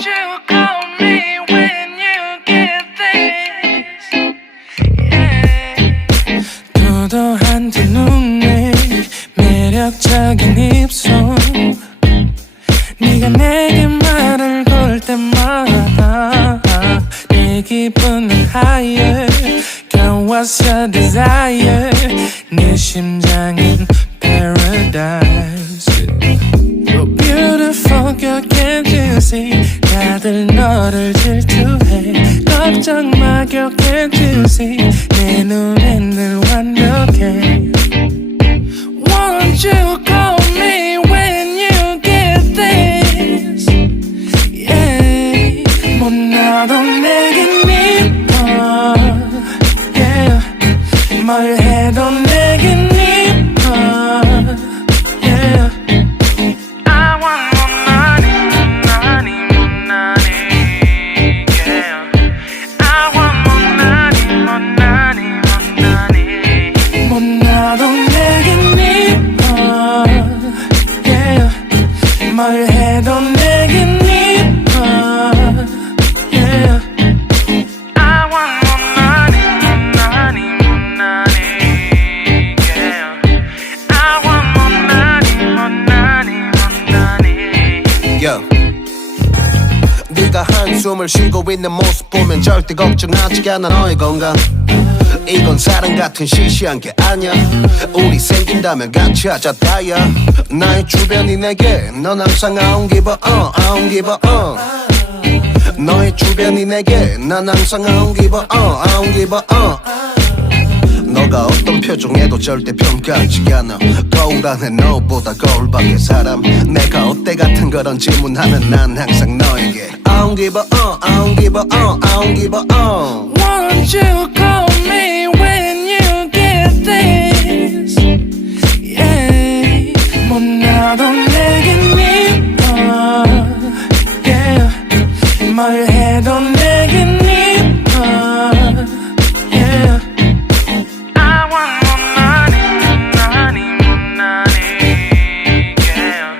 Won't you call me when you get this? Yeah. 도도한 두 눈에 매력적인 입술 네가 내게 말을 걸 때마다 내 기분은 higher Girl what's your desire 네 심장은 paradise You're beautiful girl can't you see 다들 너를 질투해 걱정 마 girl can't you see 내 눈엔 늘 완벽해 Won't you call me when you get this Yeah 못나도 내겐 이뻐 Yeah 뭘 해도 내겐 이뻐 Yeah I want more money, money, more money Yeah I want more money, more money, more money 못나도 내겐 이뻐 Yeah 뭘 해도 내겐 이뻐 Yeah I want more money, more money, more money Yeah I want more money, more money, more money Yo. 네가 한숨을 쉬고 있는 모습 보면 절대 걱정하지 않아 너의 건강 이건 사랑 같은 시시한 게 아니야 우리 생긴다면 같이 하자 다야 나의 주변이 내게 넌 항상 I don't give a I don't give a 너의 주변이 내게 난 항상 I don't give a I don't give a 너가 어떤 표정에도 절대 평가하지 않아 거울 안에 너보다 거울 밖의 사람 내가 어때 같은 그런 질문하면 난 항상 너에게 I don't give a I don't give a I don't give a Won't you call me when you get this Yeah 못나도 내겐 이뻐 Yeah 뭘 해도 내겐 이뻐 Yeah I want more money, money, more money Yeah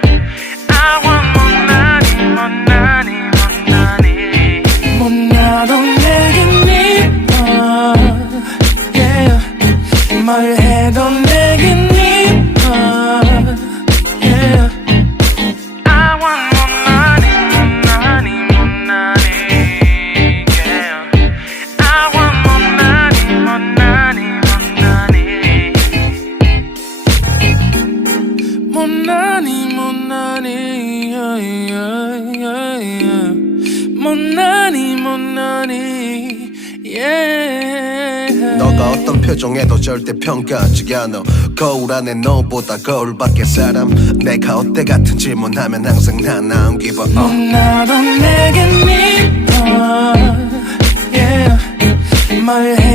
I want more money, more money, more money 못나도 내겐 이뻐 Yeah 뭘 해도 내겐 이뻐 Yeah I want more money, more money, more money Yeah I want more money, more money, more money More money, more money yeah, yeah, yeah, yeah. More money, more money Yeah 너가 어떤 표정에도 절대 평가하지 않아 거울 안에 너보다 거울 밖의 사람 내가 어때 같은 질문하면 항상 난 I don't give a 못나도 내겐 이뻐 Yeah 뭘 해